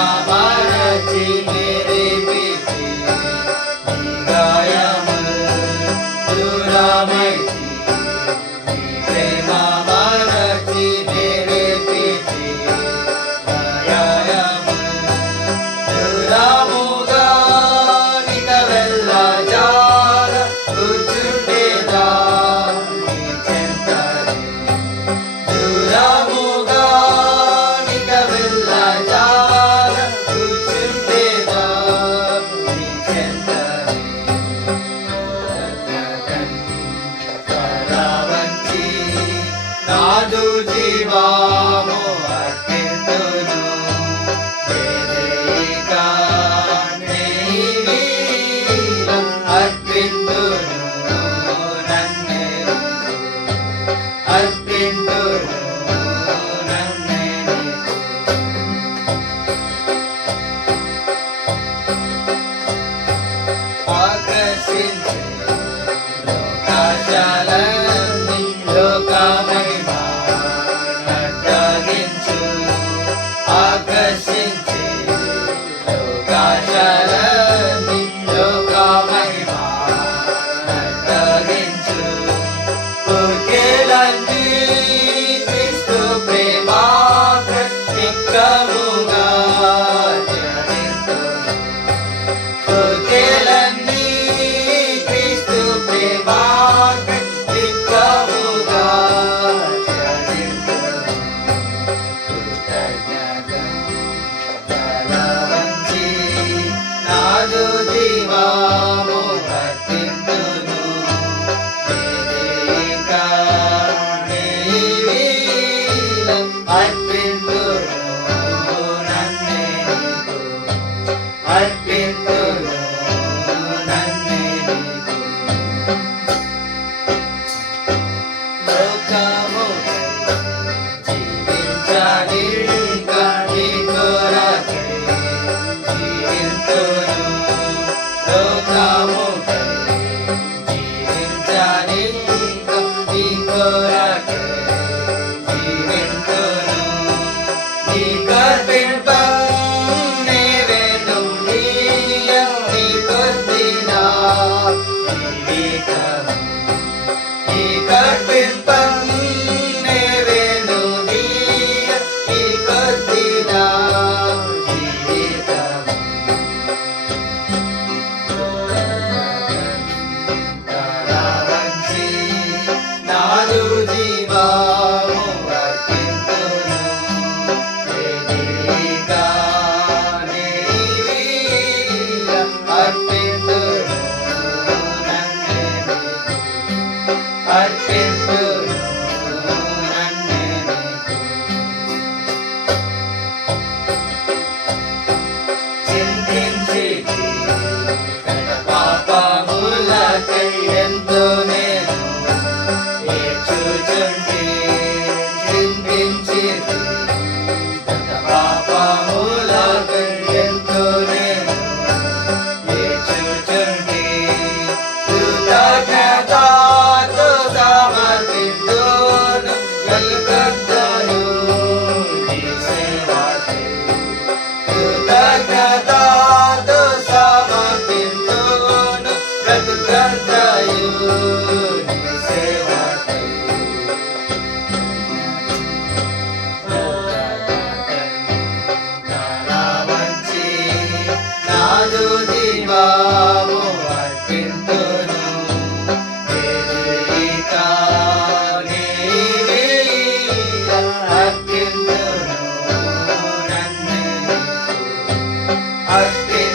Baba. sin. যদি মা Bravo. আজকে